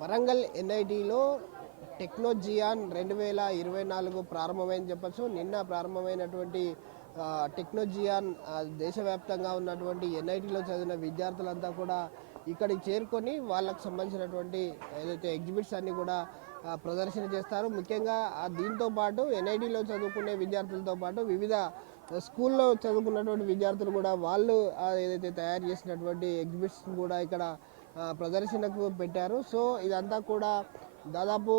వరంగల్ ఎన్ఐటిలో టెక్నోజియాన్ 2024 ప్రారంభమైంది చెప్పచ్చు. నిన్న ప్రారంభమైనటువంటి టెక్నోజియాన్ దేశవ్యాప్తంగా ఉన్నటువంటి ఎన్ఐటిలో చదివిన విద్యార్థులంతా కూడా ఇక్కడికి చేరుకొని వాళ్ళకు సంబంధించినటువంటి ఏదైతే ఎగ్జిబిట్స్ అన్నీ కూడా ప్రదర్శన చేస్తారు. ముఖ్యంగా దీంతో పాటు ఎన్ఐటిలో చదువుకునే విద్యార్థులతో పాటు వివిధ స్కూల్లో చదువుకున్నటువంటి విద్యార్థులు కూడా వాళ్ళు ఏదైతే తయారు చేసినటువంటి ఎగ్జిబిట్స్ కూడా ఇక్కడ ప్రదర్శనకు పెట్టారు. సో ఇదంతా కూడా దాదాపు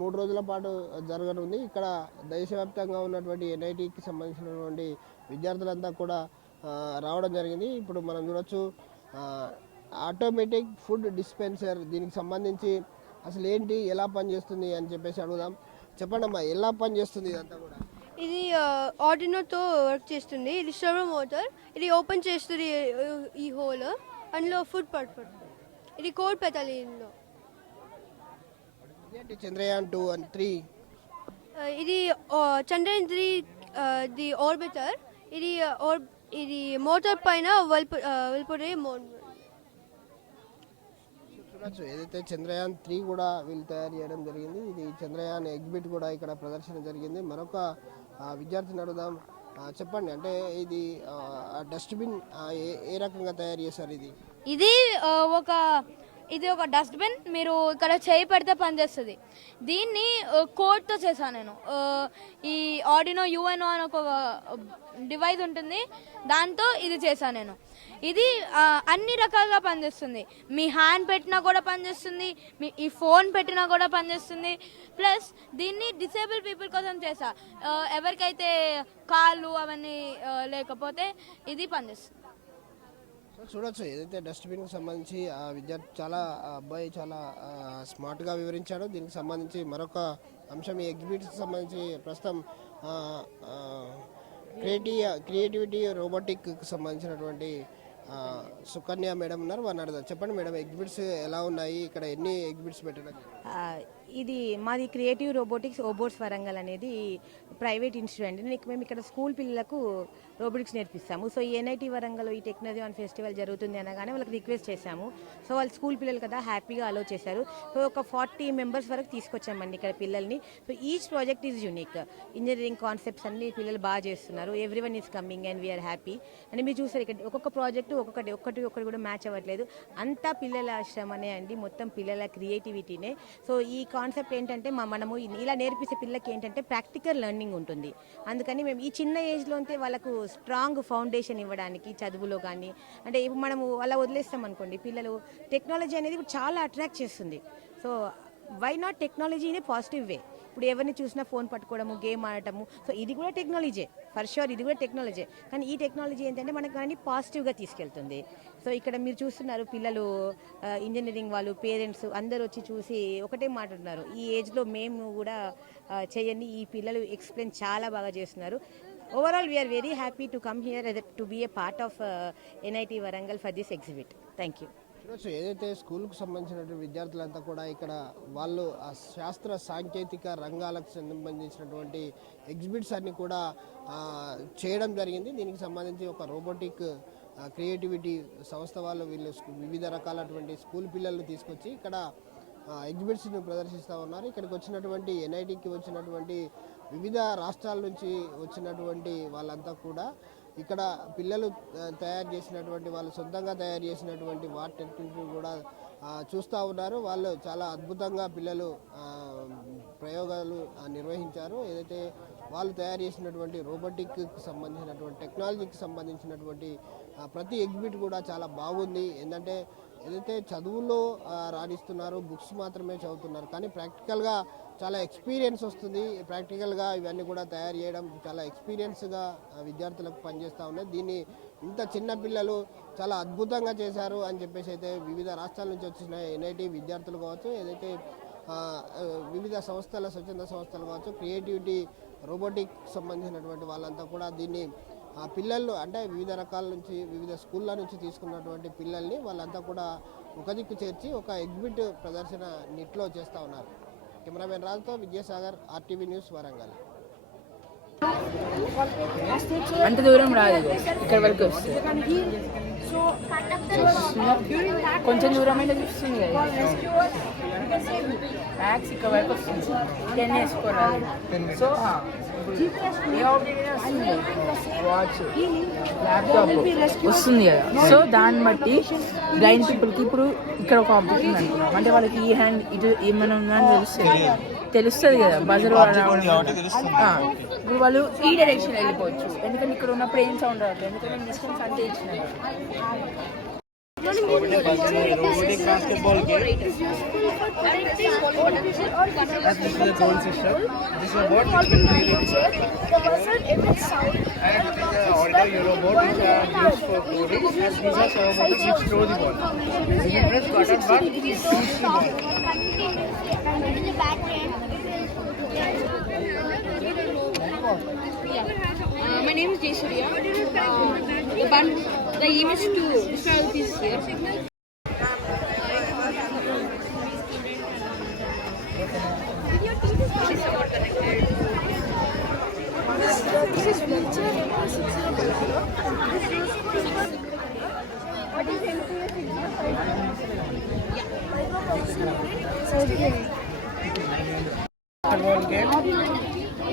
3 రోజుల పాటు జరగనుంది. ఇక్కడ దేశవ్యాప్తంగా ఉన్నటువంటి ఎన్ఐటికి సంబంధించినటువంటి విద్యార్థులంతా కూడా రావడం జరిగింది. ఇప్పుడు మనం చూడొచ్చు ఆటోమేటిక్ ఫుడ్ డిస్పెన్సర్, దీనికి సంబంధించి అసలు ఏంటి, ఎలా పనిచేస్తుంది అని చెప్పేసి అడుగుదాం. చెప్పండి అమ్మా, ఎలా పనిచేస్తుంది ఇదంతా కూడా? ఇది ఆర్డినోతో వర్క్ చేస్తుంది. ఇది సర్వో మోటార్. ఇది ఓపెన్ చేస్తుంది ఈ హోల్, అందులో ఫుడ్ పడుతుంది. ఇది కోడ్ పెట్టాలి ఇందులో. చంద్రయాన్ 2 and 3 ఇది చంద్రయాన్ 3 ది ఆర్బిటర్. ఇది ఇది మోటార్ పైన వెళ్ళిపోతే చూడొచ్చు. ఏదైతే చంద్రయాన్ 3 కూడా వీళ్ళు తయారు చేయడం జరిగింది. ఇది చంద్రయాన్ ఎగ్జిబిట్ కూడా ఇక్కడ ప్రదర్శన జరిగింది. మరొక విద్యార్థిని అడుగుదాం. చెప్పండి, అంటే ఇది డస్ట్బిన్ ఏ రకంగా తయారు చేశారు? ఇది ఒక డస్ట్బిన్. మీరు ఇక్కడ చేయి పెడితే పనిచేస్తుంది. దీన్ని కోడ్తో చేశాను నేను. ఈ ఆర్డినో యుఎన్ఓ అని ఒక డివైస్ ఉంటుంది, దాంతో ఇది చేశాను నేను. ఇది అన్ని రకాలుగా పనిచేస్తుంది. మీ హ్యాండ్ పెట్టినా కూడా పనిచేస్తుంది, ఈ ఫోన్ పెట్టినా కూడా పనిచేస్తుంది. ప్లస్ దీన్ని డిసేబుల్ పీపుల్ కోసం చేశా. ఎవరికైతే కాళ్ళు అవన్నీ లేకపోతే ఇది పనిచేస్తుంది. చూడొచ్చు. ఏదైతే డస్ట్బిన్కి సంబంధించి విద్యార్థి అబ్బాయి చాలా స్మార్ట్గా వివరించాడు. దీనికి సంబంధించి మరొక అంశం, ఈ ఎగ్జిబిట్కి సంబంధించి ప్రస్తుతం క్రియేటివిటీ రోబోటిక్కి సంబంధించినటువంటి సుకన్య మేడం ఉన్నారు, వారిని అడుగుదాం. చెప్పండి మేడం, ఎగ్జిబిట్స్ ఎలా ఉన్నాయి, ఇక్కడ ఎన్ని ఎగ్జిబిట్స్ పెట్టడం? ఇది మాది క్రియేటివ్ రోబోటిక్స్ ఓబోట్స్ వరంగల్ అనేది ప్రైవేట్ ఇన్స్టిట్యూట్ అండి. మేము ఇక్కడ స్కూల్ పిల్లలకు రోబోటిక్స్ నేర్పిస్తాము. సో ఈ ఎన్ఐటి వరంగల్ ఈ టెక్నాలజీ ఫెస్టివల్ జరుగుతుంది అనగానే వాళ్ళకి రిక్వెస్ట్ చేశాము. సో వాళ్ళు స్కూల్ పిల్లలు కదా, హ్యాపీగా అలో చేశారు. సో ఒక 40 మెంబర్స్ వరకు తీసుకొచ్చామండి ఇక్కడ పిల్లల్ని. So each project is unique. Engineering concepts అన్ని పిల్లలు బాగా చేస్తున్నారు. Everyone is coming and we are happy. అంటే మీరు చూసారు ఇక్కడ ఒక్కొక్క ప్రాజెక్టు ఒక్కటి కూడా మ్యాచ్ అవ్వట్లేదు. అంతా పిల్లల శ్రమనే అండి, మొత్తం పిల్లల క్రియేటివిటీనే. సో ఈ కాన్సెప్ట్ ఏంటంటే మనము ఇలా నేర్పించే పిల్లలకి ఏంటంటే ప్రాక్టికల్ లెర్నింగ్ ఉంటుంది. అందుకని మేము ఈ చిన్న ఏజ్లో ఉంటే వాళ్ళకు స్ట్రాంగ్ ఫౌండేషన్ ఇవ్వడానికి చదువులో కానీ, అంటే ఇప్పుడు మనము అలా వదిలేస్తాం అనుకోండి, పిల్లలు టెక్నాలజీ అనేది చాలా అట్రాక్ట్ చేస్తుంది. So why not technology in a positive way. ఇప్పుడు ఎవరిని చూసినా ఫోన్ పట్టుకోవడము, గేమ్ ఆడటము, సో ఇది కూడా టెక్నాలజీ, ఫర్ షూర్ ఇది కూడా టెక్నాలజీ. కానీ ఈ టెక్నాలజీ ఏంటంటే మనకు కానీ పాజిటివ్గా తీసుకెళ్తుంది. సో ఇక్కడ మీరు చూస్తున్నారు పిల్లలు, ఇంజనీరింగ్ వాళ్ళు, పేరెంట్స్ అందరూ వచ్చి చూసి ఒకటే మాట అంటున్నారు, ఈ ఏజ్లో మేము కూడా చేయండి. ఈ పిల్లలు ఎక్స్ప్లెయిన్ చాలా బాగా చేస్తున్నారు. Overall, we are very happy to come here to be a part of NIT Warangal for this exhibit. Thank you. ఏదైతే స్కూల్కు సంబంధించినటువంటి విద్యార్థులంతా కూడా ఇక్కడ వాళ్ళు శాస్త్ర సాంకేతిక రంగాలకు సంబంధించినటువంటి ఎగ్జిబిట్స్ అన్ని కూడా చేయడం జరిగింది. దీనికి సంబంధించి ఒక రోబోటిక్ క్రియేటివిటీ సంస్థ వాళ్ళు వీళ్ళు వివిధ రకాలటువంటి స్కూల్ పిల్లలను తీసుకొచ్చి ఇక్కడ ఎగ్జిబిట్స్ను ప్రదర్శిస్తూ ఉన్నారు. ఇక్కడికి వచ్చినటువంటి ఎన్ఐటికి వచ్చినటువంటి వివిధ రాష్ట్రాల నుంచి వచ్చినటువంటి వాళ్ళంతా కూడా ఇక్కడ పిల్లలు తయారు చేసినటువంటి, వాళ్ళు సొంతంగా తయారు చేసినటువంటి వాటిని కూడా చూస్తూ ఉన్నారు. వాళ్ళు చాలా అద్భుతంగా పిల్లలు ప్రయోగాలు నిర్వహించారు. ఏదైతే వాళ్ళు తయారు చేసినటువంటి రోబోటిక్కి సంబంధించినటువంటి టెక్నాలజీకి సంబంధించినటువంటి ప్రతి ఎగ్జిబిట్ కూడా చాలా బాగుంది. ఏంటంటే ఏదైతే చదువుల్లో రాణిస్తున్నారు, బుక్స్ మాత్రమే చదువుతున్నారు, కానీ ప్రాక్టికల్గా చాలా ఎక్స్పీరియన్స్ వస్తుంది. ప్రాక్టికల్గా ఇవన్నీ కూడా తయారు చేయడం చాలా ఎక్స్పీరియన్స్గా విద్యార్థులకు పనిచేస్తూ ఉన్నాయి. దీన్ని ఇంత చిన్న పిల్లలు చాలా అద్భుతంగా చేశారు అని చెప్పేసి అయితే వివిధ రాష్ట్రాల నుంచి వచ్చిన ఎన్ఐటి విద్యార్థులు కావచ్చు, ఏదైతే వివిధ సంస్థల, స్వచ్ఛంద సంస్థలు కావచ్చు, క్రియేటివిటీ రోబోటిక్ సంబంధించినటువంటి వాళ్ళంతా కూడా దీన్ని పిల్లలు, అంటే వివిధ రకాల నుంచి వివిధ స్కూళ్ళ నుంచి తీసుకున్నటువంటి పిల్లల్ని వాళ్ళంతా కూడా ఒక దిక్కు చేర్చి ఒక ఎగ్జిబిట్ ప్రదర్శన నిట్లో చేస్తూ ఉన్నారు. కెమెరామెన్ రాజుతో విద్యాసాగర్, RTV న్యూస్, వరంగల్. అంత దూరం రాదు, ఇక్కడ వరకు వస్తుంది. కొంచెం దూరం అయితే చూస్తుంది కదా, మ్యాక్స్ ఇక్కడ వరకు వస్తుంది. 10 వేసుకోరాదు. సో ఏ ఆబ్జెక్ట్ వస్తుంది, వాచ్, ల్యాప్టాప్ వస్తుంది కదా. సో దాన్ని బట్టి బ్లైండ్ పీపుల్కి ఇప్పుడు ఇక్కడ ఒక ఆబ్జెక్ట్ ఉంది అనుకున్నాం అంటే వాళ్ళకి ఈ హ్యాండ్ ఇటు ఏమైనా ఉందని తెలుస్తుంది కదా. బజర్ ఇప్పుడు వాళ్ళు ఈ డైరెక్షన్ వెళ్ళిపోవచ్చు, ఎందుకంటే ఇక్కడ ఉన్నప్పుడు ఏం సౌండ్ రావట్లేదు, ఎందుకంటే డిస్టెన్స్ అంతే ఇచ్చినారు. Robotic basketball game. As this is a goal system. This is a board which can be used. And this is an Arduino Eurobot which are used for coding. And these are robots which throw the ball. When you press button, it shoots the ball. My name is Jaysurya. The aim is to describe this here. Basketball game.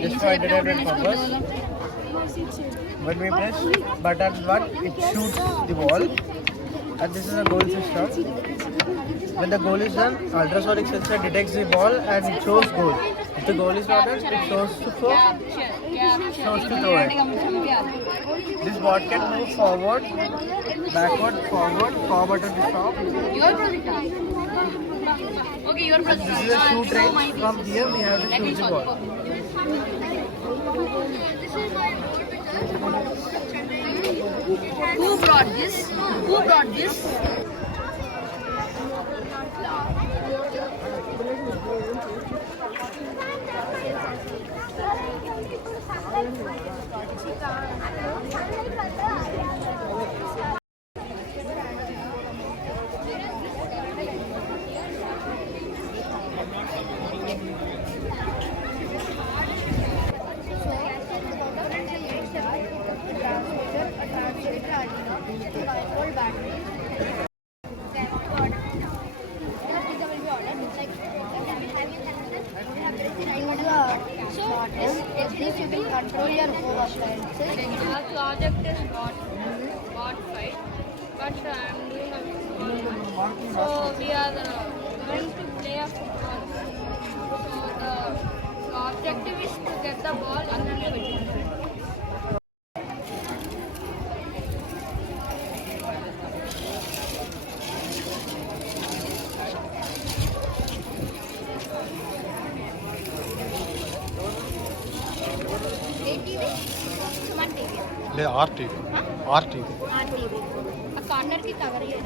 Just for entertainment purpose. When we press button 1, it shoots the ball. And this is a goal system. When the goal is done, ultrasonic sensor detects the ball and it shows goal. If the goal is not done, it shows to throw it. This ball can move forward, backward, forward button to stop. Okay, your And this is a shoot range. From here we have to shoot the ball. Who brought this? Who brought this? This you will control your whole appliances. Our project is bot fight, but I'm doing a football. So we are going to play a football. So the objective is to get the ball under the wicket. RTV. A corner की cover है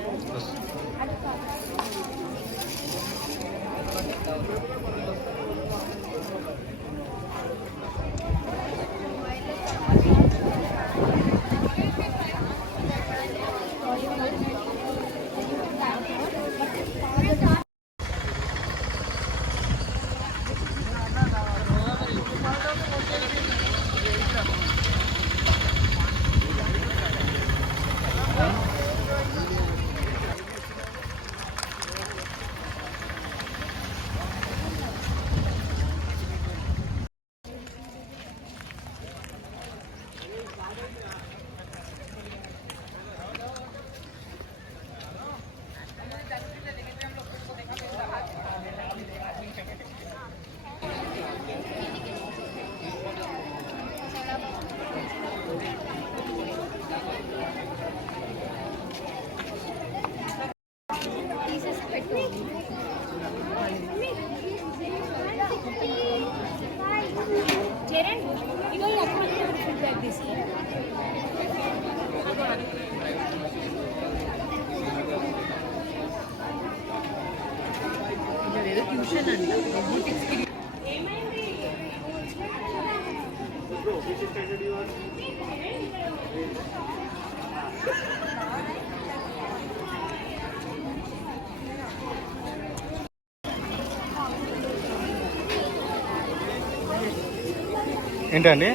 ఏంటండి?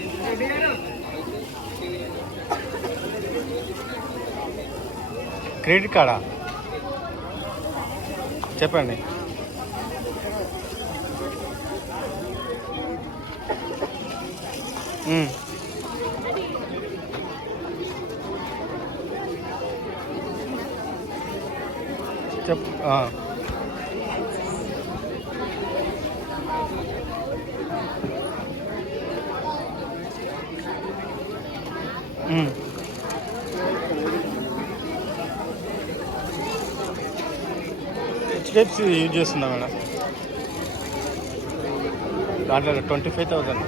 Credit కార్డా చెప్పండి. చెప్ HDFC use చేస్తున్నా madam. దాంట్లో 25,000